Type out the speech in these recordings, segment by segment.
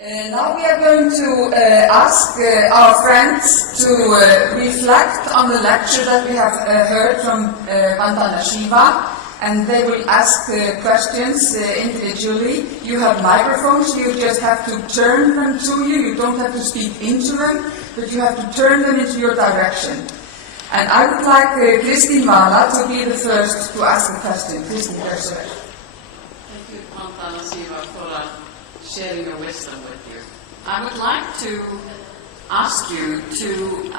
Now we are going to ask our friends to reflect on the lecture that we have heard from Vandana Shiva, and they will ask questions individually. You have microphones, you just have to turn them to you. You don't have to speak into them, but you have to turn them into your direction. And I would like Kristin Vala to be the first to ask the question. Kristin, first. Thank you, Vandana Shiva, for sharing your wisdom with you. I would like to ask you to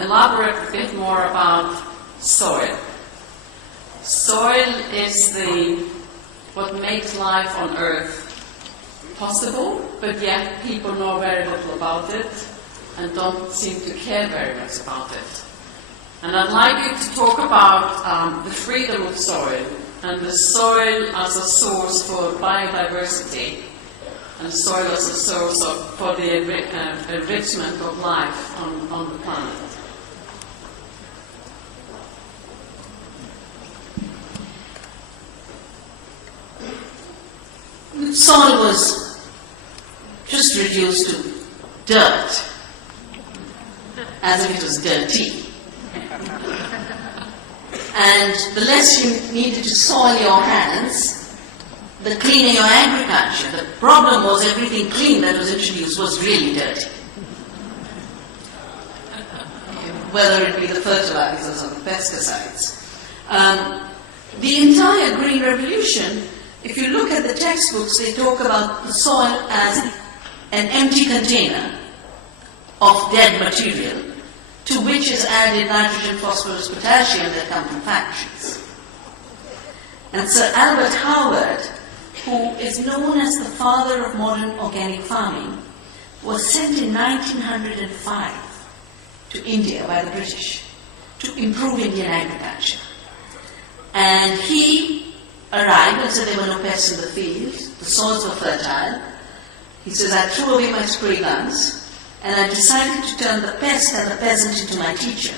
elaborate a bit more about soil. Soil is what makes life on Earth possible, but yet people know very little about it and don't seem to care very much about it. And I'd like you to talk about the freedom of soil and the soil as a source for biodiversity and soil as a source for the enrichment of life on the planet. Soil was just reduced to dirt, as if it was dirty. And the less you needed to soil your hands, the cleaner your agriculture. The problem was everything clean that was introduced was really dirty. Whether it be the fertilizers or the pesticides. The entire Green Revolution, if you look at the textbooks, they talk about the soil as an empty container of dead material to which is added nitrogen, phosphorus, potassium that come from factories. And Sir Albert Howard, who is known as the father of modern organic farming, was sent in 1905 to India by the British to improve Indian agriculture. And he arrived and said there were no pests in the fields, the soils were fertile. He says, I threw away my spray guns and I decided to turn the pest and the peasant into my teacher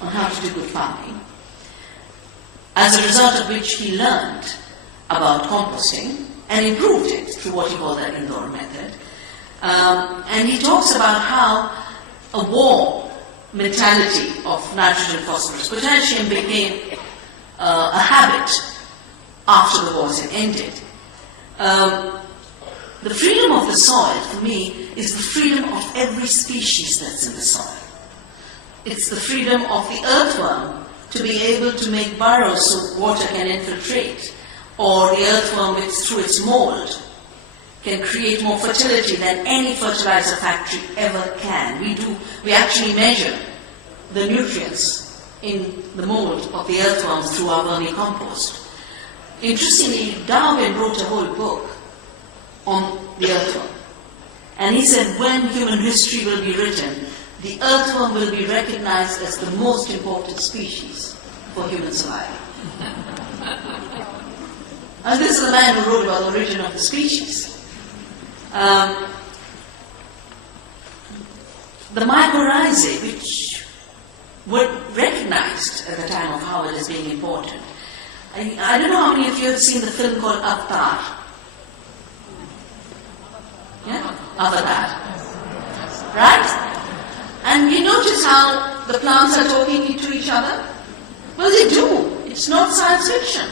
on how to do good farming. As a result of which he learned about composting and improved it through what he called the Indore method. And he talks about how a war mentality of nitrogen, phosphorus, potassium became a habit after the wars had ended. The freedom of the soil, for me, is the freedom of every species that's in the soil. It's the freedom of the earthworm to be able to make burrows so water can infiltrate, or the earthworm through its mold can create more fertility than any fertilizer factory ever can. We actually measure the nutrients in the mold of the earthworms through our vermicompost. Interestingly, Darwin wrote a whole book on the earthworm. And he said when human history will be written, the earthworm will be recognized as the most important species for human survival. And this is the man who wrote about the origin of the species. The mycorrhizae, which were recognized at the time of Howard as being important. I don't know how many of you have seen the film called Avatar. Yeah? Avatar. Right? And you notice how the plants are talking to each other? Well, they do. It's not science fiction.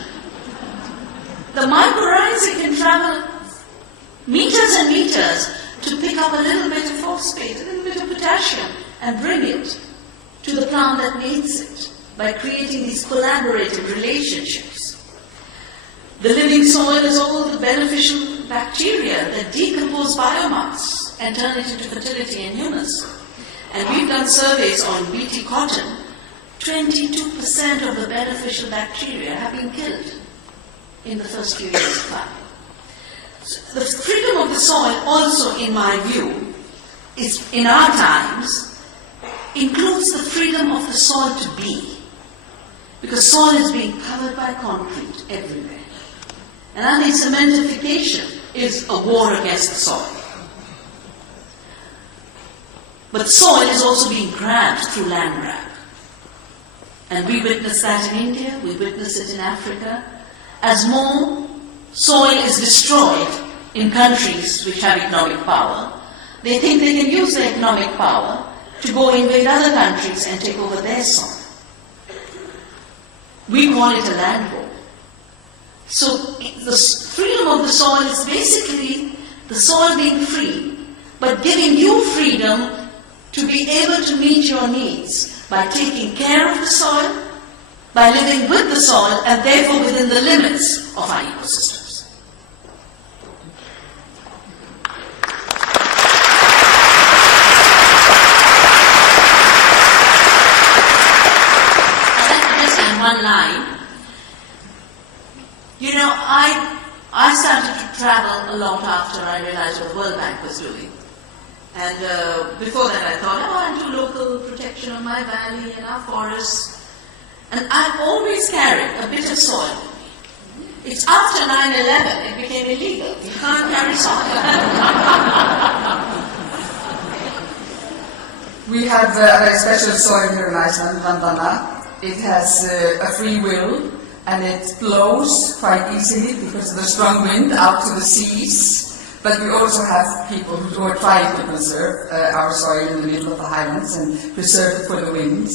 The mycorrhizae can travel meters and meters to pick up a little bit of phosphate, a little bit of potassium, and bring it to the plant that needs it by creating these collaborative relationships. The living soil is all the beneficial bacteria that decompose biomass and turn it into fertility and humus. And we've done surveys on BT cotton. 22% of the beneficial bacteria have been killed in the first few years of farming. So the freedom of the soil also, in my view, is in our times, includes the freedom of the soil to be. Because soil is being covered by concrete everywhere. And I think cementification is a war against the soil. But soil is also being grabbed through land grab. And we witness that in India, we witness it in Africa. As more soil is destroyed in countries which have economic power. They think they can use their economic power to go invade other countries and take over their soil. We call it a land war. So the freedom of the soil is basically the soil being free, but giving you freedom to be able to meet your needs by taking care of the soil, by living with the soil, and therefore within the limits of our ecosystems. Just in one line, you know, I started to travel a lot after I realized what the World Bank was doing. And before that I thought, I'll do local protection of my valley and our forests. And I've always carried a bit of soil with me. It's after 9/11 it became illegal. You can't carry soil. We have a very special soil here in Iceland, Vandana. It has a free will, and it blows quite easily because of the strong wind out to the seas. But we also have people who are trying to conserve our soil in the middle of the highlands and preserve it for the wind.